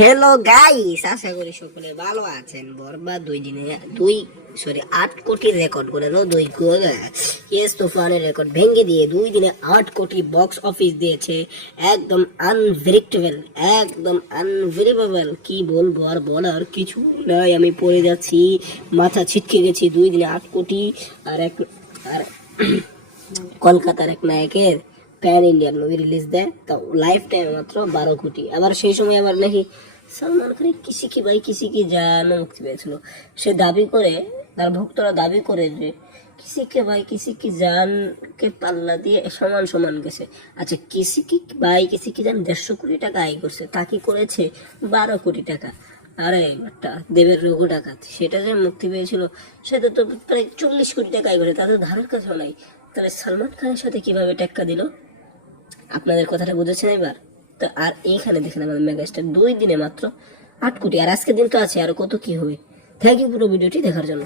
Hello guys, আশা করি সকলে ভালো আছেন। বরবাদ 8 কোটির রেকর্ড করে তুফানের রেকর্ড ভেঙে দিয়ে 2 দিনে 8 কোটি বক্স অফিস দিয়েছে। একদম আনভিরিক্টেবল, একদম আনবিলিভেবল। কি বলবো, আর বলার কিছু নাই। আমি পড়ে যাচ্ছি, মাথা ছিটকে গেছি। 2 দিনে 8 কোটি। আর কলকাতার এক নায়কের প্যান ইন্ডিয়ান মুভি রিলিজ দেয়, তো লাইফ টাইম মাত্র 12 কোটি। আবার সেই সময় আবার নাকি সালমান খানের কিসি কি ভাই কিসি কি জানও মুক্তি পেয়েছিল। সে দাবি করে, তার ভক্তরা দাবি করে যে কিসি কে ভাই কিসি কি জানকে পাল্লা দিয়ে সমান সমান গেছে। আচ্ছা, কিসি কি ভাই কিসি কি জান 150 কোটি টাকা আয় করছে, তা কি করেছে 12 কোটি টাকা। আরে একটা দেবের রঘু ডাকাত, সেটা যে মুক্তি পেয়েছিল সেটা তো প্রায় 40 কোটি টাকা আয় করে, তাদের ধারের কাছেও নাই। তাহলে সালমান খানের সাথে কিভাবে টেক্কা দিল? আপনাদের কথাটা বুঝেছেন এবার? তো আর এইখানে দেখেন আমাদের মেগাস্টার 2 দিনে মাত্র 8 কোটি। আর আজকের দিন তো আছে, আর কত কি হবে। থ্যাংক ইউ পুরো ভিডিওটি দেখার জন্য।